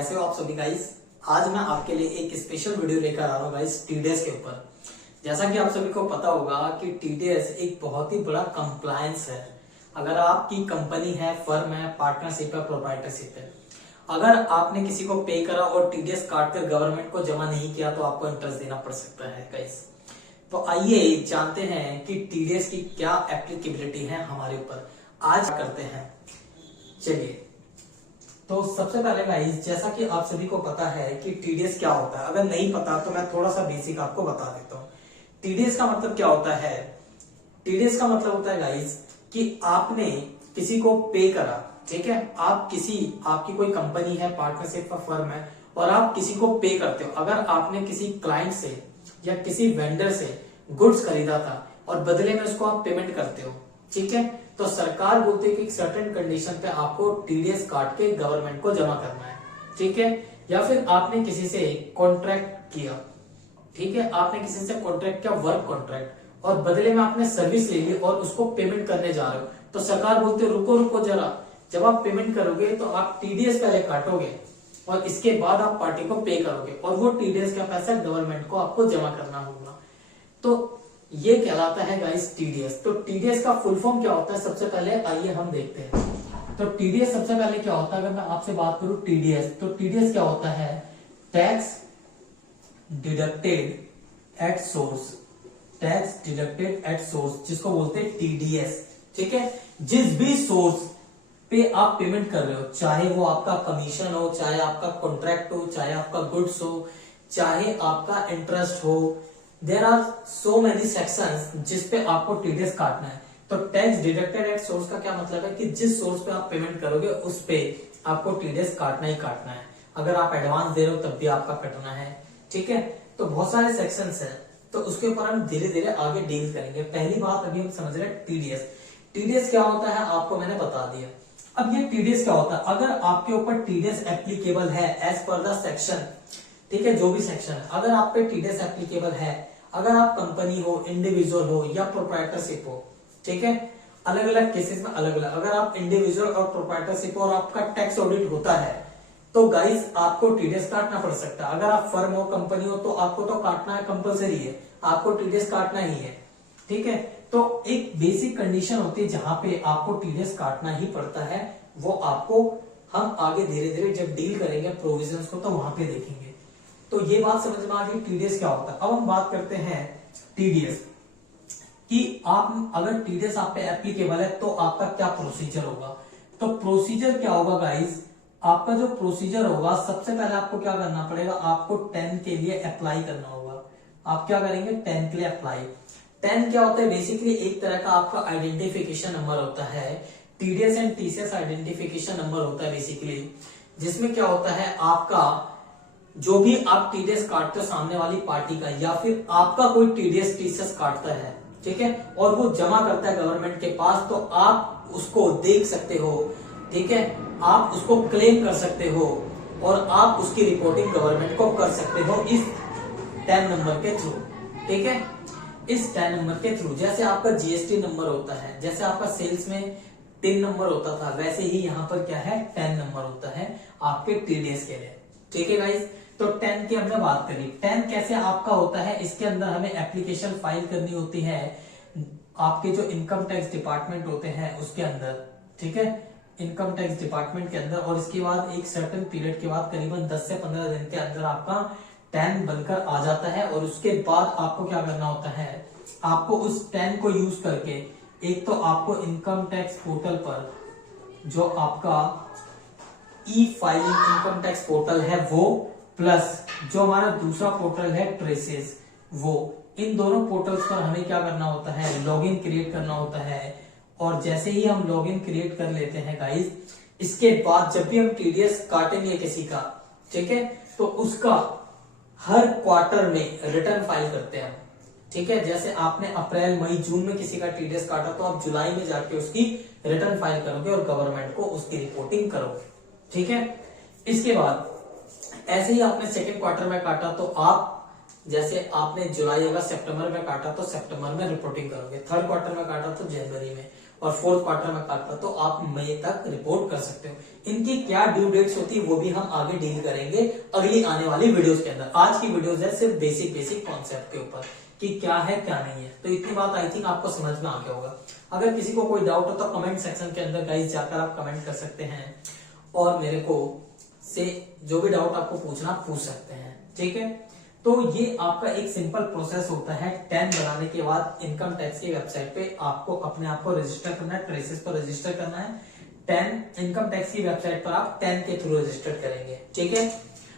कैसे हो आप सभी गाइस। आज मैं आपके लिए एक स्पेशल वीडियो लेकर आ रहा हूँ गाइस टीडीएस के ऊपर। जैसा कि आप सभी को पता होगा कि टीडीएस एक बहुत ही बड़ा कंप्लायंस है। अगर आपकी कंपनी है, फर्म है, पार्टनरशिप है, प्रोप्राइटरशिप है, अगर आपने किसी को पे करा और टीडीएस काट कर गवर्नमेंट को जमा नहीं किया तो आपको इंटरेस्ट देना पड़ सकता है गाइस। तो आइए जानते हैं कि टीडीएस की क्या एप्लीकेबिलिटी है हमारे ऊपर। आज करते हैं, चलिए। तो सबसे पहले गाइस, जैसा कि आप सभी को पता है कि टीडीएस क्या होता है। अगर नहीं पता तो मैं थोड़ा सा बेसिक आपको बता देता हूँ। टीडीएस का मतलब क्या होता है। टीडीएस का मतलब होता है गाइस कि आपने किसी को पे करा, ठीक है। आपकी कोई कंपनी है, पार्टनरशिप का फर्म है और आप किसी को पे करते हो। अगर आपने किसी क्लाइंट से या किसी वेंडर से गुड्स खरीदा था और बदले में उसको आप पेमेंट करते हो, ठीक है, तो सरकार बोलती है कि एक सर्टेन कंडीशन पे आपको टीडीएस काट के गवर्नमेंट को जमा करना है, ठीक है। या फिर आपने किसी से कॉन्ट्रैक्ट किया, ठीक है, आपने किसी से कॉन्ट्रैक्ट किया, वर्क कॉन्ट्रैक्ट, और बदले में आपने सर्विस ले ली और उसको पेमेंट करने जा रहे हो, तो सरकार बोलती है रुको रुको जरा, जब आप पेमेंट करोगे तो आप टीडीएस पहले काटोगे और इसके बाद आप पार्टी को पे करोगे और वो टीडीएस का पैसा गवर्नमेंट को आपको जमा करना होगा। तो ये कहलाता है गाइस टीडीएस। तो टीडीएस का फुल फॉर्म क्या होता है, सबसे पहले आइए हम देखते हैं। तो टीडीएस सबसे पहले क्या होता है, अगर मैं आपसे बात करूं टीडीएस, तो टीडीएस क्या होता है, tax deducted at source. Tax deducted at source, जिसको बोलते हैं टीडीएस, ठीक है। जिस भी सोर्स पे आप पेमेंट कर रहे हो, चाहे वो आपका कमीशन हो, चाहे आपका कॉन्ट्रैक्ट हो, चाहे आपका गुड्स हो, चाहे आपका इंटरेस्ट हो, there are so many sections जिसपे आपको टीडीएस काटना है। तो टैक्स डिडक्टेड एट सोर्स का क्या मतलब है कि जिस सोर्स पे आप पेमेंट करोगे उस पे आपको टीडीएस काटना ही काटना है। अगर आप एडवांस दे रहे हो तब भी आपका कटना है, ठीक है। तो बहुत सारे सेक्शंस हैं, तो उसके ऊपर हम धीरे धीरे आगे डील करेंगे। पहली बात अभी हम समझ रहे हैं टीडीएस। टीडीएस क्या होता है आपको मैंने बता दिया। अब ये टीडीएस क्या होता है, अगर आपके ऊपर टीडीएस एप्लीकेबल है एज पर द सेक्शन, ठीक है, जो भी सेक्शन है, अगर आप पे टीडीएस एप्लीकेबल है, अगर आप कंपनी हो, इंडिविजुअल हो या प्रोप्राइटरशिप हो, ठीक है, अलग अलग केसेस में अलग अलग। अगर आप इंडिविजुअल और प्रोप्राइटरशिप और आपका टैक्स ऑडिट होता है तो गाइस आपको टीडीएस काटना पड़ सकता है। अगर आप फर्म हो, कंपनी हो, तो आपको तो काटना है, कंपलसरी है, आपको टीडीएस काटना ही है, ठीक है। तो एक बेसिक कंडीशन होती है जहां पे आपको टीडीएस काटना ही पड़ता है। वो आपको हम आगे धीरे धीरे जब डील करेंगे प्रोविजंस को तो वहां पे देखेंगे। तो ये बात समझ में आ गई टीडीएस क्या होता है। अब हम बात करते हैं टीडीएस कि आप अगर टीडीएस आप पे एप्लीकेबल है तो आपका क्या प्रोसीजर होगा। तो प्रोसीजर क्या होगा गाइस, आपका जो प्रोसीजर होगा, सबसे पहले आपको क्या करना पड़ेगा, आपको 10 के लिए अप्लाई करना होगा। आप क्या करेंगे, 10 के लिए अप्लाई। 10 क्या होता है, बेसिकली एक तरह का आपका आइडेंटिफिकेशन नंबर होता है। TDS and TCS identification number होता है बेसिकली, जिसमें क्या होता है आपका जो भी आप टीडीएस काटते हो सामने वाली पार्टी का, या फिर आपका कोई टीडीएस टीसीएस काटता है, ठीक है, और वो जमा करता है गवर्नमेंट के पास, तो आप उसको देख सकते हो, ठीक है, आप उसको क्लेम कर सकते हो और आप उसकी रिपोर्टिंग गवर्नमेंट को कर सकते हो इस 10 नंबर के थ्रू, ठीक है। इस 10 नंबर के थ्रू, जैसे आपका जीएसटी नंबर होता है, जैसे आपका सेल्स में 3 नंबर होता था, वैसे ही यहाँ पर क्या है 10 नंबर होता है आपके टीडीएस के लिए, ठीक है गाइस। तो 10 की हमने बात करी। 10 कैसे आपका होता है, इसके अंदर हमें एप्लीकेशन फाइल करनी होती है आपके जो इनकम टैक्स डिपार्टमेंट होते हैं उसके अंदर, ठीक है, इनकम टैक्स डिपार्टमेंट के अंदर। और इसके बाद एक सर्टेन पीरियड के बाद करीबन 10 से 15 दिन के अंदर आपका 10 बनकर आ जाता है। और उसके बाद आपको क्या करना होता है, आपको उस 10 को यूज करके एक तो आपको इनकम टैक्स पोर्टल पर जो आपका ई फाइलिंग इनकम टैक्स पोर्टल है वो, प्लस जो हमारा दूसरा पोर्टल है ट्रेसेस, वो, इन दोनों पोर्टल्स पर हमें क्या करना होता है, लॉगिन क्रिएट करना होता है। और जैसे ही हम लॉगिन क्रिएट कर लेते हैं गाइस, इसके बाद जब भी हम टीडीएस काटेंगे किसी का, ठीक है, तो उसका हर क्वार्टर में रिटर्न फाइल करते हैं, ठीक है। जैसे आपने अप्रैल, मई, जून में किसी का टीडीएस काटा तो आप जुलाई में जाके उसकी रिटर्न फाइल करोगे और गवर्नमेंट को उसकी रिपोर्टिंग करोगे, ठीक है। इसके बाद ऐसे ही आपने सेकेंड क्वार्टर में काटा तो आप, जैसे आपने जुलाई अगस्त सितंबर में काटा तो सितंबर में रिपोर्टिंग करोगे, थर्ड क्वार्टर में काटा तो जनवरी में, और फोर्थ क्वार्टर में काटता तो आप मई तक रिपोर्ट कर सकते हो। इनकी क्या ड्यू डेट्स होती है वो भी हम आगे डील करेंगे अगली आने वाली वीडियोस के अंदर। आज की वीडियोस है सिर्फ बेसिक कॉन्सेप्ट के ऊपर कि क्या है क्या नहीं है। तो इतनी बात आई थिंक आपको समझ में आ गया होगा। अगर किसी को कोई डाउट हो तो कमेंट सेक्शन के अंदर गाइस जाकर आप कमेंट कर सकते हैं और मेरे को से जो भी डाउट आपको पूछना पूछ सकते हैं, ठीक है। तो ये आपका एक सिंपल प्रोसेस होता है। 10 बनाने के बाद इनकम टैक्स की वेबसाइट पे आपको अपने आप को रजिस्टर करना है, ट्रेसेस पर रजिस्टर करना है। 10 इनकम टैक्स की वेबसाइट पर आप 10 के थ्रू रजिस्टर करेंगे, ठीक है।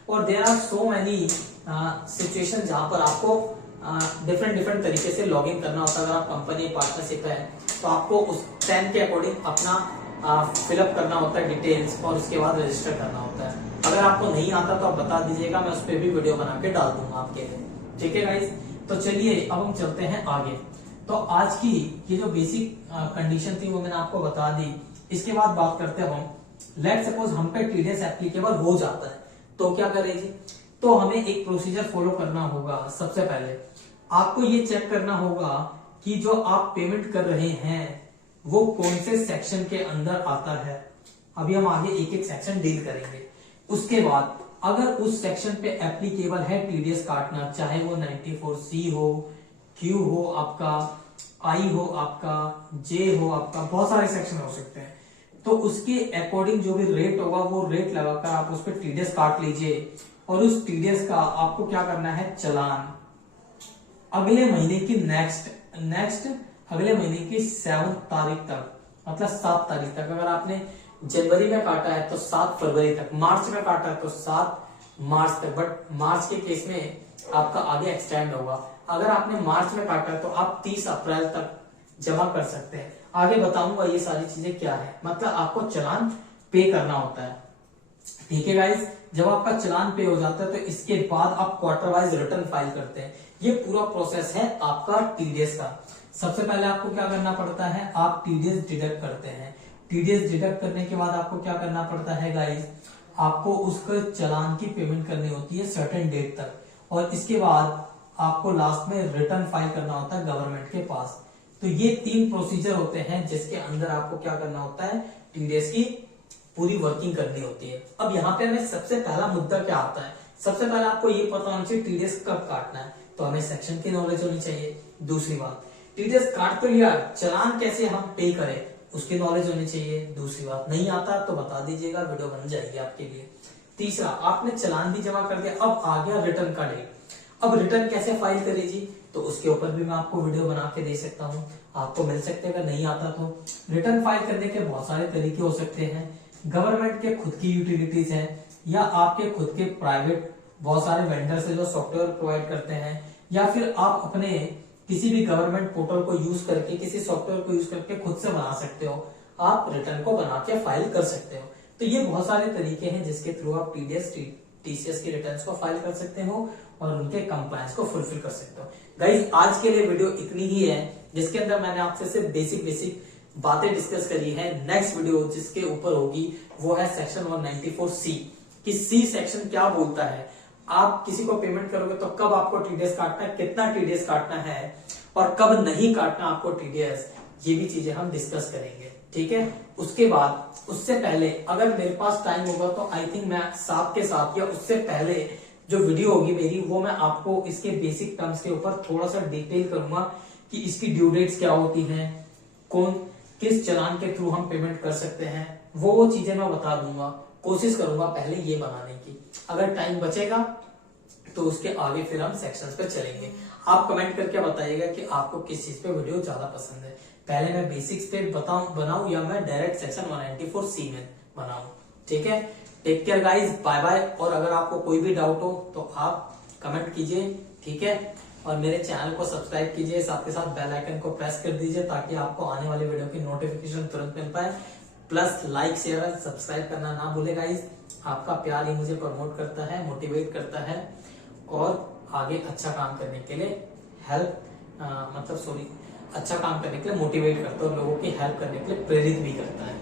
और there are so many situation जहां पर आपको डिफरेंट तरीके से लॉग इन करना होता है। अगर आप कंपनी पार्टनरशिप है तो आपको उस 10 के अकॉर्डिंग अपना फिलअप करना होता है डिटेल्स और उसके बाद रजिस्टर करना होता है। अगर आपको नहीं आता तो आप बता दीजिएगा, मैं उस पर भी वीडियो बना के डाल दूंगा आपके लिए, ठीक है गाइस। तो चलिए अब हम चलते हैं आगे। तो आज की ये जो बेसिक कंडीशन थी वो मैंने आपको बता दी। इसके बाद बात करते हैं हम। लेट सपोज हम पे टीडीएस एप्लीकेबल हो जाता है तो क्या करें जी। तो हमें एक प्रोसीजर फॉलो करना होगा। सबसे पहले आपको ये चेक करना होगा कि जो आप पेमेंट कर रहे हैं वो कौन से सेक्शन के अंदर आता है। अभी हम आगे एक एक सेक्शन डील करेंगे। उसके बाद अगर उस सेक्शन पे एप्लीकेबल है टीडीएस काटना, चाहे वो 94C हो, क्यू हो आपका, आई हो आपका, जे हो आपका, बहुत सारे सेक्शन हो सकते हैं। तो उसके अकॉर्डिंग जो भी रेट होगा वो रेट लगाकर आप उस पर टीडीएस काट लीजिए और उस टीडीएस का आपको क्या करना है, चालान अगले महीने की नेक्स्ट अगले महीने की 7 तारीख तक, मतलब 7 तारीख तक। अगर आपने जनवरी में काटा है तो 7 फरवरी तक, मार्च में काटा है तो 7 मार्च तक, बट मार्च के केस में आपका आगे एक्सटेंड होगा। अगर आपने मार्च में काटा है तो आप 30 अप्रैल तक जमा कर सकते हैं। आगे बताऊंगा ये सारी चीजें क्या है, मतलब आपको चालान पे करना होता है, ठीक है गाइस। जब आपका चालान पे हो जाता है तो इसके बाद आप क्वार्टर वाइज रिटर्न फाइल करते हैं। ये पूरा प्रोसेस है आपका टीडीएस का। सबसे पहले आपको क्या करना पड़ता है, आप टीडीएस डिडक्ट करते हैं। टीडीएस डिडक्ट करने के बाद आपको क्या करना पड़ता है गाइस, आपको उसका चालान की पेमेंट करनी होती है सर्टेन डेट तक और इसके बाद आपको लास्ट में रिटर्न फाइल करना होता है गवर्नमेंट के पास। तो ये 3 प्रोसीजर होते हैं जिसके अंदर आपको क्या करना होता है, टीडीएस की पूरी वर्किंग करनी होती है। अब यहाँ पे हमें सबसे पहला मुद्दा क्या आता है, सबसे पहले आपको ये पता होना चाहिए टीडीएस कब काटना है, तो हमें सेक्शन की नॉलेज होनी चाहिए। दूसरी बात, टीडीएस काट तो लिया, चालान कैसे हम पे करें उसकी नॉलेज होनी चाहिए। दूसरी बात, नहीं आता तो बता दीजिएगा, वीडियो बन जाएगी आपके लिए। तीसरा, आपने चालान भी जमा कर दिया, अब आ गया रिटर्न का डेट। अब रिटर्न कैसे फाइल करें जी, तो उसके ऊपर भी मैं आपको वीडियो बना के दे सकता हूँ, आपको मिल सकते हैं। अगर नहीं आता तो रिटर्न फाइल करने के बहुत सारे तरीके हो सकते हैं। गवर्नमेंट के खुद की यूटिलिटीज है या आपके खुद के प्राइवेट बहुत सारे वेंडर्स है जो सॉफ्टवेयर प्रोवाइड करते हैं, या फिर आप अपने किसी भी गवर्नमेंट पोर्टल को यूज करके, किसी सॉफ्टवेयर को यूज करके खुद से बना सकते हो। आप रिटर्न को बना के फाइल कर सकते हो। तो ये बहुत सारे तरीके हैं जिसके थ्रू आप टीसीएस की रिटर्न्स को फाइल कर सकते हो और उनके कंप्लायंस को फुलफिल कर सकते हो। गाइज आज के लिए वीडियो इतनी ही है जिसके अंदर मैंने आपसे सिर्फ बेसिक बातें डिस्कस करी है। नेक्स्ट वीडियो जिसके ऊपर होगी वो है सेक्शन 194C कि सी सेक्शन क्या बोलता है, आप किसी को पेमेंट करोगे तो कब आपको टीडीएस काटना है, कितना टीडीएस काटना है और कब नहीं काटना आपको टीडीएस, ये भी चीजें हम डिस्कस करेंगे, ठीक है। उसके बाद उससे पहले अगर मेरे पास टाइम होगा तो आई थिंक मैं साथ के साथ या उससे पहले जो वीडियो होगी मेरी वो मैं आपको इसके बेसिक टर्म्स के ऊपर थोड़ा सा डिटेल करूंगा कि इसकी ड्यू डेट्स क्या होती हैं, कौन किस चालान के थ्रू हम पेमेंट कर सकते हैं, वो चीजें मैं बता दूंगा। कोशिश करूंगा पहले ये बनाने की, अगर टाइम बचेगा तो उसके आगे फिर हम सेक्शंस पे चलेंगे। आप कमेंट करके बताइएगा कि आपको किस चीज पे वीडियो ज्यादा पसंद है, पहले मैं बेसिक्स पे बनाऊं या मैं डायरेक्ट सेक्शन 194C में बनाऊं, ठीक है। Take care guys, bye bye. और अगर आपको कोई भी डाउट हो तो आप कमेंट कीजिए, ठीक है। और मेरे चैनल को सब्सक्राइब कीजिए, साथ के साथ बेल आइकन को प्रेस कर दीजिए ताकि आपको आने वाली वीडियो की नोटिफिकेशन तुरंत मिल पाए। प्लस लाइक शेयर और सब्सक्राइब करना ना भूले गाइज, आपका प्यार ही मुझे प्रमोट करता है, मोटिवेट करता है और आगे अच्छा काम करने के लिए अच्छा काम करने के लिए मोटिवेट करता है और लोगों की हेल्प करने के लिए प्रेरित भी करता है।